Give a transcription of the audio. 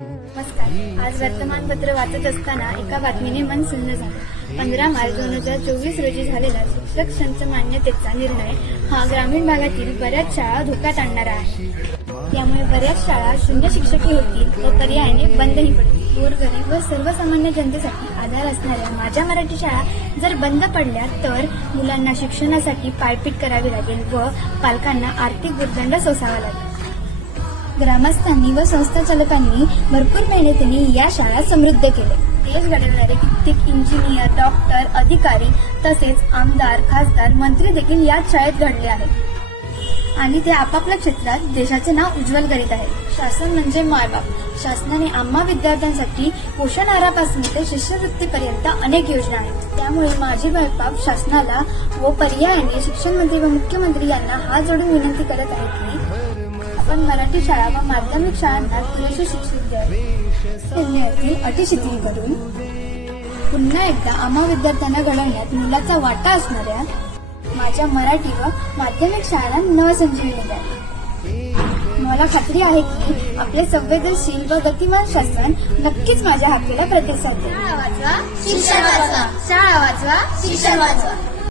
नमस्कार. आज वर्तमानपत्र वाचत असताना एका बातमीने मन सुन्न झालं. पंधरा मार्च दोन हजार चोवीस रोजी झालेला शिक्षक संच मान्यतेचा निर्णय हा ग्रामीण भागातील बऱ्याच शाळा धोक्यात आणणारा आहे. त्यामुळे बऱ्याच शाळा शून्य शिक्षकी होतील व पर्यायाने बंदही पडतील. गोरगरीब व सर्वसामान्य जनतेसाठी आधार असणाऱ्या माझ्या मराठी शाळा जर बंद पडल्या तर मुलांना शिक्षणासाठी पायपीट करावी लागेल व पालकांना आर्थिक भूर्दंड सोसावा लागेल. ग्रामस्थांनी व संस्थाचालकांनी भरपूर मेहनतीने या शाळा समृद्ध केले देश घडवणारे कित्येक इंजिनियर डॉक्टर अधिकारी तसेच आमदार खासदार मंत्री देखील याच शाळेत घडले आहेत. आणि ते आपापल्या क्षेत्रात देशाचे नाव उज्ज्वल करीत आहेत. शासन म्हणजे मायबाप. शासनाने आम्हा विद्यार्थ्यांसाठी पोषण आहारापासून ते शिष्यवृत्तीपर्यंत अनेक योजना आहेत. त्यामुळे माझी बायबाप शासनाला व पर्यायाने शिक्षण मंत्री व मुख्यमंत्री यांना हात जोडून विनंती करत आहे की आपण मराठी शाळा व माध्यमिक शाळांना पुरेसे शिक्षण द्यावे निर्णयातील अटी करून पुन्हा एकदा आम्हा विद्यार्थ्यांना घडवण्यात मुलाचा वाटा असणाऱ्या माझ्या मराठी व माध्यमिक शाळांना नवसंजीवनी द्यावी मला खात्री आहे की आपले संवेदनशील व गतिमान शासन नक्कीच माझ्या हाकेला प्रतिसाद देईल. शाळा वाचवा शिक्षण वाचवा. शाळा वाचवा शिक्षण वाचवा.